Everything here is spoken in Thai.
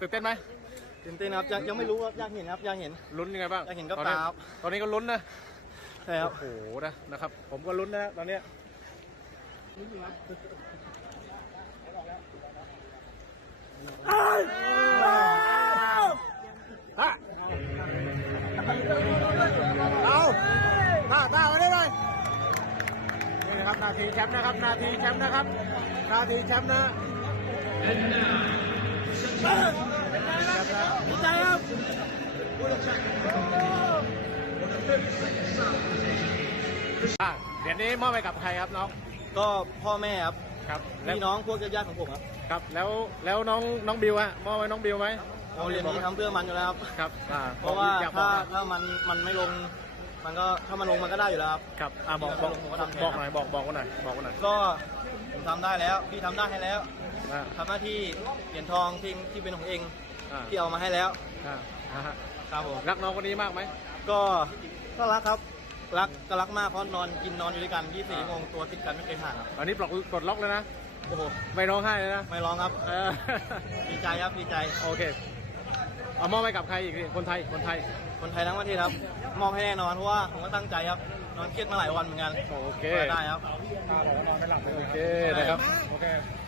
ตื่นเต้นไหมตื่นเต้นครับยังยังไม่รู้ครับอยากเห็นครับอยากเห็น ลุ้นยังไงบ้างอยากเห็นกับตอนนี้ตาครับตอนนี้ก็ลุ้นนะใช่ครับโอ้โหนะนะครับ ผมก็ลุ้นนะตอนเนี้ยฮะเอาตาตามาได้เลยนี่นะครับนาทีแชมป์นะครับ นาทีแชมป์นะครับ นาทีแชมป์นะ ดีใจครับอะเหรียญนี้มอบไปกับใครครับน้อง ก็พ่อแม่ครับครับแล้วพี่น้องพวกญาติๆของผมครับครับ แล้วแล้วน้องน้องบิวอะมอบไว้น้องบิวไหมเราเรียนนี้ทำเพื่อมันอยู่แล้วครับ ครับอ่าเพราะว่าอยกบถ้าอกถ้ามันมันไม่ลง มันก็ถ้ามันลงมันก็ได้อยู่แล้วครับ ครับอ่าบอกบอกผมก็ทำแทนบอกหน่อยบอกบอกกันหน่อยบอกกันหน่อย ก็ ผมทำได้แล้ว พี่ทำได้ให้แล้วอ่า ทำหน้าที่เหรียญทองที่ที่เป็นของเองอ่าที่เอามาให้แล้วอ่าอ่าฮะครับผมรักน้องคนนี้มากไหม ก็ก็รักครับรักก็รักมากเพราะนอนกินนอนอยู่ด้วยกัน24ชั่วโมงตัวติดกันไม่เคยห่างครับอันนี้ปลดปลดล็อกแล้วนะ โอ้โหไม่ร้องไห้เลยนะไม่ร้องครับเออ ดีใจครับดีใจโอเค เอามอบไปกับใครอีกนี่คนไทย คนไทย คนไทยทั้งประเทศครับมอบให้แน่นอนเพราะว่าผมก็ตั้งใจครับนอนเครียดมาหลายวันเหมือนกันโอเคได้ครับ โ